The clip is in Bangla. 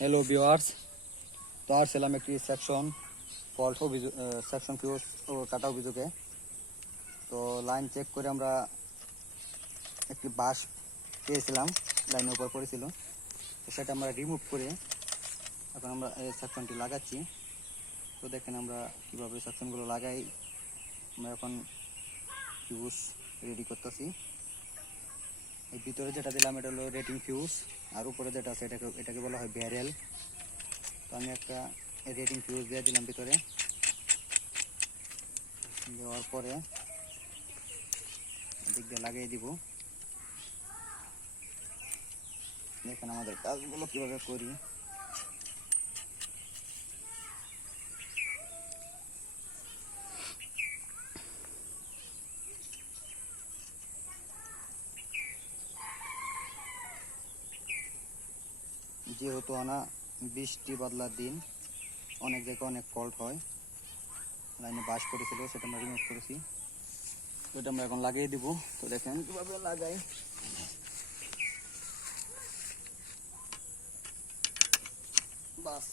হ্যালো ভিউয়ার্স, তো আসছিলাম একটি সেকশন ফিউজ ও কাটা অভিযোগে। তো লাইন চেক করে আমরা একটি বাঁশ পেয়েছিলাম, লাইনের উপর পড়েছিল। তো সেটা আমরা রিমুভ করে এখন আমরা এই সেকশনটি লাগাচ্ছি। তো দেখেন আমরা কীভাবে সেকশনগুলো লাগাই। আমরা এখন ফিউজ রেডি করতেছি। এই ভিতরে যেটা দিলাম এটা হলো রেটিং ফিউজ, আর উপরে যেটা আছে এটাকে বলা হয় ব্যারেল। তো আমি একটা রেটিং ফিউজ দিয়ে দিলাম ভিতরে। দেওয়ার পরে এদিক দিয়ে লাগিয়ে দিব। দেখেন আমাদের কাজগুলো কিভাবে করি। যেহেতু বৃষ্টি বাদলার দিন, অনেক জায়গায় অনেক ফল্ট হয়। লাইনে বাস করেছিল, সেটা আমরা রিমুভ করেছি। এটা আমরা এখন লাগিয়ে দিব। তো দেখেন কিভাবে লাগাই। বাস